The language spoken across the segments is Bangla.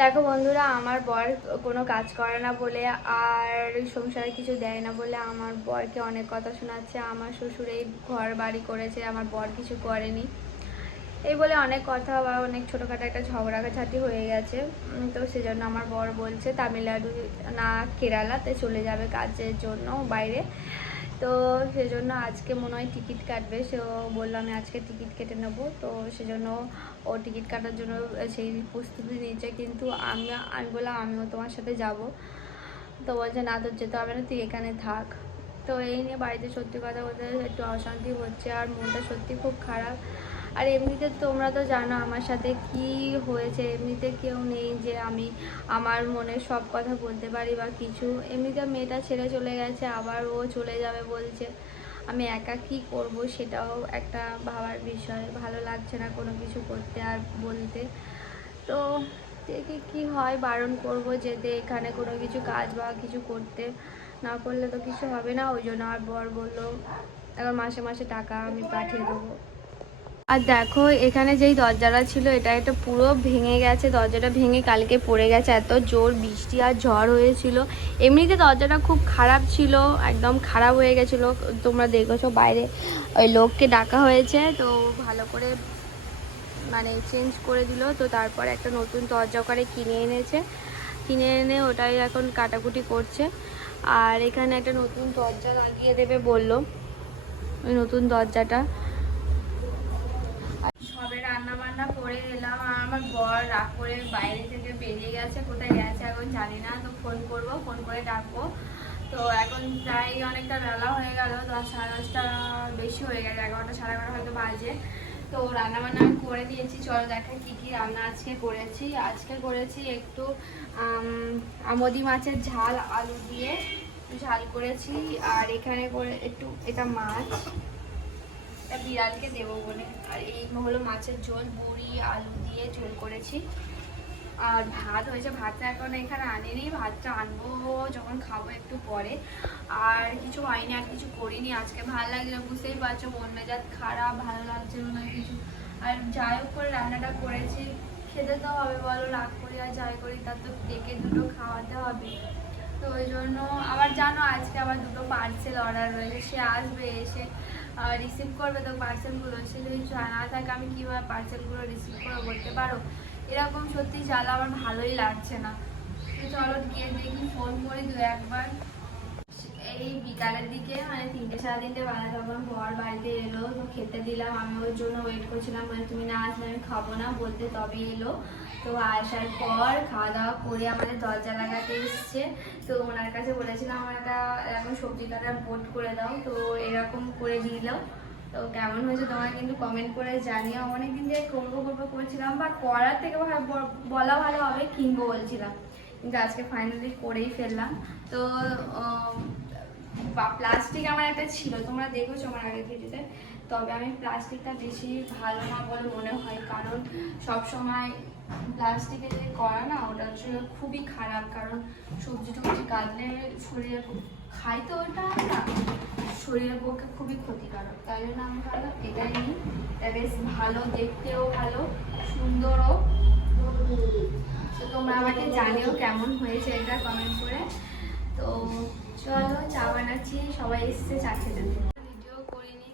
দেখো বন্ধুরা, আমার বর কোনো কাজ করে না বলে আর সংসারে কিছু দেয় না বলে আমার বরকে অনেক কথা শোনাচ্ছে। আমার শ্বশুর এই ঘর বাড়ি করেছে, আমার বর কিছু করেনি। এই বলে অনেক কথা বা অনেক ছোটোখাটো একটা ঝগড়াঝাটি হয়ে গেছে। তো সেজন্য আমার বর বলছে, তামিলনাড়ু না, কেরালাতে চলে যাবে কাজের জন্য বাইরে। তো সেজন্য আজকে মনে হয় টিকিট কাটবে। সে বলল, আমি আজকে টিকিট কেটে নেব। তো সেজন্য ও টিকিট কাটার জন্য সেই প্রস্তুতি নিয়েছে। কিন্তু আমি আমি বললাম, আমিও তোমার সাথে যাব। তো বলছে, না তোর যেতে হবে না, তুই এখানে থাক। তো এই নিয়ে বাড়িতে সত্যি কথা বলতে একটু অশান্তি হচ্ছে, আর মনটা সত্যি খুব খারাপ। আর এমনিতে তোমরা তো জানো আমার সাথে কি হয়েছে, এমনিতে কেউ নেই যে আমি আমার মনে সব কথা বলতে পারি বা কিছু। এমনিতে মেয়েটা ছেড়ে চলে গেছে, আবার ও চলে যাবে বলছে। আমি একা কি করব সেটাও একটা ভাবার বিষয়, ভালো লাগছে না কোনো কিছু করতে আর বলতে। তো দেখি কি হয়, বারণ করব যেতে এখানে কোনো কিছু কাজ বা কিছু করতে। না করলে তো কিছু হবে না, ওই জন্য আর বর বলল, এবার মাসে মাসে টাকা আমি পাঠিয়ে দেবো। আর দেখো, এখানে যেই দরজাটা ছিল, এটা একটা পুরো ভেঙে গেছে। দরজাটা ভেঙে কালকে পড়ে গেছে। এত জোর বৃষ্টি আর ঝড় হয়েছিল। এমনিতে দরজাটা খুব খারাপ ছিল, একদম খারাপ হয়ে গেছিল। তোমরা দেখেছ বাইরে ওই লোককে ডাকা হয়েছে, তো ভালো করে মানে চেঞ্জ করে দিল। তো তারপর একটা নতুন দরজা করে কিনে এনেছে। কিনে এনে ওটাই এখন কাটাকুটি করছে। আর এখানে একটা নতুন দরজা লাগিয়ে দেবে বলল। ওই নতুন দরজাটা সবে রান্না বান্না করে এলাম আর আমার বর রাগ করে বাইরে থেকে বেরিয়ে গেছে কোথায় গেছে এখন জানি না তো ফোন করব ফোন করে ডাকবো। তো এখন প্রায় অনেকটা বেলা হয়ে গেল দশ সাড়ে দশটা বেশি হয়ে গেছে এগারোটা সাড়ে এগারোটা হয়তো বাজে। তো রান্না বান্না আমি করে নিয়েছি চলো দেখা কী কী রান্না আজকে করেছি। আজকে করেছি একটু আম, আমদি মাছের ঝাল আলু দিয়ে ঝাল করেছি আর এখানে করে একটু এটা মাছ। বিড়ালকে দেবো বলে। আর এই হলো মাছের ঝোল বড়ি আলু দিয়ে ঝোল করেছি। আর ভাত হয়েছে ভাতটা এখন এখানে আনিনি ভাতটা আনব যখন খাব একটু পরে। আর কিছু হয়নি আর কিছু করিনি। আজকে ভালো লাগছে না, বুঝতেই পারছ মন মেজাজ খারাপ ভালো লাগছে না কিছু। আর যাই হোক করে রান্নাটা করেছি। খেতে তো হবে বলো রাগ করি আর যাই করি তার তো ডেকে দুটো খাওয়াতে হবে। তো ওই জন্য আবার জানো আজকে আবার দুটো পার্সেল অর্ডার রয়েছে সে আসবে এসে রিসিভ করবে তো পার্সেলগুলো সে যদি না থাকে আমি কীভাবে পার্সেলগুলো রিসিভ করে বলতে পারো? এরকম সত্যি জ্বালা আমার ভালোই লাগছে না। তো চলো গিয়ে দেখি ফোন করি দু একবার। এই বিকালের দিকে মানে তিনটে সাড়ে তিনটে বেলা তখন বর বাড়িতে এলো, তো খেতে দিলাম। আমি ওর জন্য ওয়েট করছিলাম মানে তুমি না আসলে আমি খাব না। বলতে তবে এলো। তো আসার পর খাওয়া দাওয়া করে আমাদের দরজা লাগাতে এসছে। তো ওনার কাছে বলেছিলাম, আমার একটা এরকম সবজি কাটার বোট করে দাও। তো এরকম করে দিল। তো কেমন হয়েছে তোমরা কিন্তু কমেন্ট করে জানিও। অনেকদিন থেকে করব করব, করছিলাম বা করার থেকে বলা ভালো হবে, কিনবো বলছিলাম। কিন্তু আজকে ফাইনালি করেই ফেললাম। তো প্লাস্টিক আমার একটা ছিল, তোমরা দেখেছ আমার আগের ভিডিওতে তবে আমি প্লাস্টিকটা বেশি ভালো না বলে মনে হয়, কারণ সব সময় প্লাস্টিকে যে করা না, ওটা হচ্ছে খুবই খারাপ, কারণ সবজি টবজি কাটলে শরীরে খাই তো ওটা না, শরীরের পক্ষে খুবই ক্ষতিকারক, তাই জন্য আমি ভাবলাম এটাই নিই। এটা বেশ ভালো, দেখতেও ভালো, সুন্দরও। তো তোমরা আমাকে জানিও কেমন হয়েছে এটা কমেন্ট করে। তো চলো, চা বানাচ্ছি, সবাই এসছে, চা খেতে। ভিডিও করিনি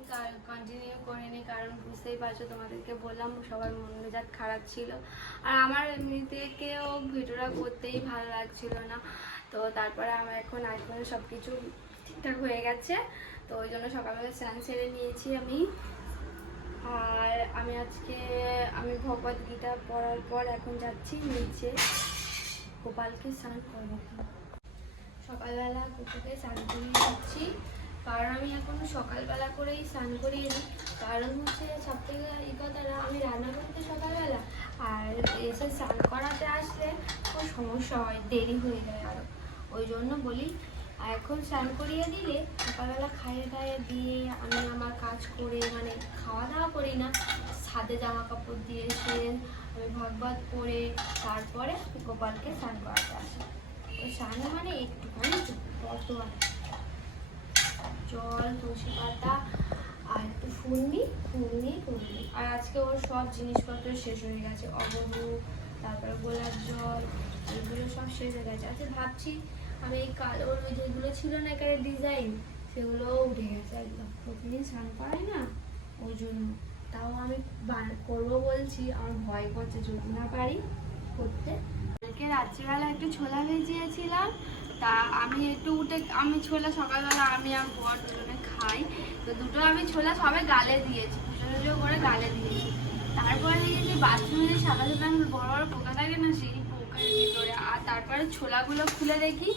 কন্টিনিউ করিনি, কারণ বুঝতেই পারছ, তোমাদেরকে বললাম, সবার মন মেজাজ খারাপ ছিল। আর আমার এমনিতে কেউ ভিডিওটা করতেই ভালো লাগছিল না। তো তারপরে আমার এখন আইফোনে সব কিছু ঠিকঠাক হয়ে গেছে। তো ওই জন্য সকালবেলা স্নান সেরে নিয়েছি আমি। আর আমি আজকে, আমি ভগবত গীতা পড়ার পর এখন যাচ্ছি নিচে। গোপালকে স্নান করব। সকালবেলা কুকুরকে স্নান করিয়ে দিচ্ছি কারণ আমি এখন সকালবেলা করেই স্নান করিয়ে দিই কারণ হচ্ছে সব থেকে এই কথাটা আমি রান্না করতে সকালবেলা আর এসে স্নান করাতে আসলে খুব সমস্যা হয়, দেরি হয়ে যায় আরও ওই জন্য বলি, আর এখন স্নান করিয়ে দিলে সকালবেলা খাইয়ে টাইয়ে দিয়ে আমি আমার কাজ করে মানে খাওয়া দাওয়া করি না। সাদে জামা কাপড় দিয়ে এসে আমি ভাগবত পরে তারপরে গোপালকে স্নান করাতে আসি। স্নান মানে একটুখানি কত জল, তুলসী পাতা, আর একটু ফুল নিই ফুল নিয়ে করে দিই আর আজকে ওর সব জিনিসপত্র শেষ হয়ে গেছে। অবধু তারপরে গোলাপ জল, এগুলো সব শেষ হয়ে গেছে। আচ্ছা ভাবছি আমি এই কালোর ওই যেগুলো ছিল না এখানে ডিজাইন সেগুলো উঠে গেছে একদম। প্রতিদিন স্নান করাই না, ওই জন্য। তাও আমি করব বলছি, আমার ভয় করছে যদি না পারি করতে। কালকে রাত্রিবেলা একটু ছোলা ভেজিয়েছিলাম। তা আমি একটু উঠে, আমি ছোলা সকালবেলা আমি আর বর দুজনে খাই। তো দুটো আমি ছোলা সবে গালে দিয়েছি, দুটো করে গালে দিয়েছি। তারপরে দেখেছি বাথরুমে সাদা সাদা আমি বড় বড় পোকা থাকে না, সেই পোকার ভিতরে। আর তারপরে ছোলাগুলো খুলে দেখি,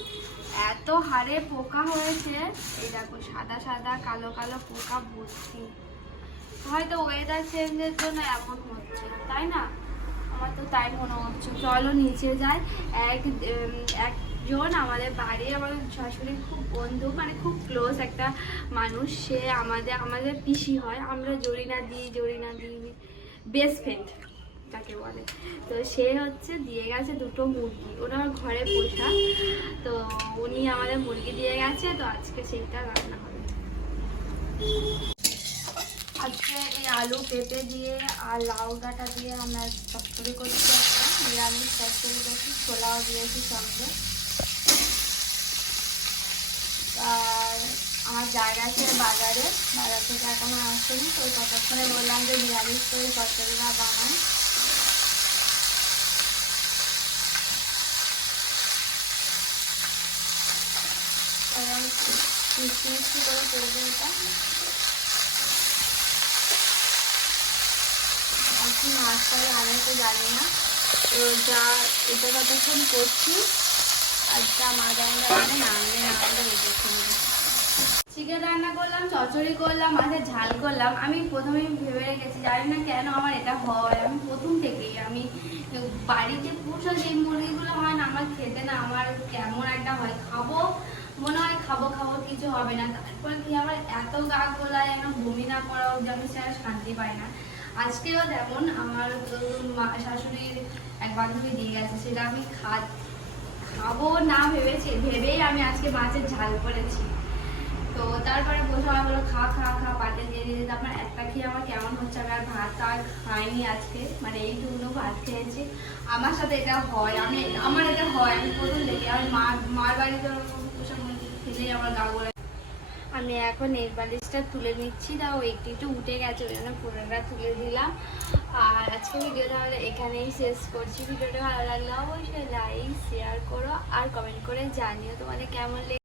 এত হারে পোকা হয়েছে। এই দেখো, সাদা সাদা, কালো কালো পোকা ভর্তি হয়তো ওয়েদার চেঞ্জের জন্য এমন হচ্ছে, তাই না? আমার তো তাই মনে হচ্ছে। চলো নিচে যাই। এক একজন আমাদের বাড়ি, আমার শাশুড়ির খুব বন্ধু মানে খুব ক্লোজ একটা মানুষ। সে আমাদের আমাদের পিসি হয়। আমরা জরিনা দিই জরিনা দিই বেস্ট ফ্রেন্ড তাকে বলে। তো সে হচ্ছে দিয়ে গেছে দুটো মুরগি। ওনার ঘরে পোষা। তো উনি আমাদের মুরগি দিয়ে গেছে। তো আজকে সেইটা রান্না হবে আজকে এই আলু পেঁপে দিয়ে আর লাউ ডাঁটা দিয়ে আমরা চচ্চড়ি করছি একটা নিরামিষ চচ্চড়ি করছি ছোলাও দিয়েছি সঙ্গে আর আমার জায়গা আছে বাজারে বাজার থেকে এখনও আসেনি তো ততক্ষণে বললাম যে নিরামিষ করে চচ্চড়িটা বানাই কারণ মিষ্টি মিষ্টি করে করব এটা এখন মাছ করে আমি তো জানি না। তো যা, এটা কতক্ষণ করছি? আর যা মা জানি রান্না না আনলে না আনলে চিকেন রান্না করলাম চচড়ি করলাম মাছের ঝাল করলাম। আমি প্রথমেই ভেবে রেখেছি, জানি না কেন আমার এটা হয়। আমি প্রথম থেকেই, আমি বাড়িতে পুষো যে মুরগিগুলো হয় না, আমার খেতে না, আমার কেমন একটা হয়। খাব, মনে হয় খাব খাব, কিছু হবে না। তারপর কি আমার এত গা গোলায় যেন বমি না করা অব্দি আমি সেটা শান্তি পাই না। আজকেও তেমন আমার শাশুড়ির এক বান্ধবী দিয়ে গেছে, সেটা আমি খা খাব না ভেবেছি, ভেবেই আমি আজকে মাছের ঝাল করেছি। তো তারপরে বসে আমার বলো, খা খা খা পাতে দিয়ে দিয়ে তারপর একটা খেয়ে আমার কেমন হচ্ছে, আমি আর ভাত আর খাইনি আজকে মানে এইটুকুনো ভাত খেয়েছি। আমার সাথে এটা হয়, আমি, আমার এটা হয়, আমি প্রথম দেখি। আমি মা, মার বাড়িতে খেলেই আমার গা গোলা আমি এখন এই বালিশটা তুলে নিচ্ছি। তাও একটু একটু উঠে গেছে, ওই জন্য পুরোটা তুলে দিলাম। আর আজকে ভিডিও তাহলে এখানেই শেষ করছি। ভিডিওটা ভালো লাগলে অবশ্যই লাইক শেয়ার করো আর কমেন্ট করে জানিও তোমাদের কেমন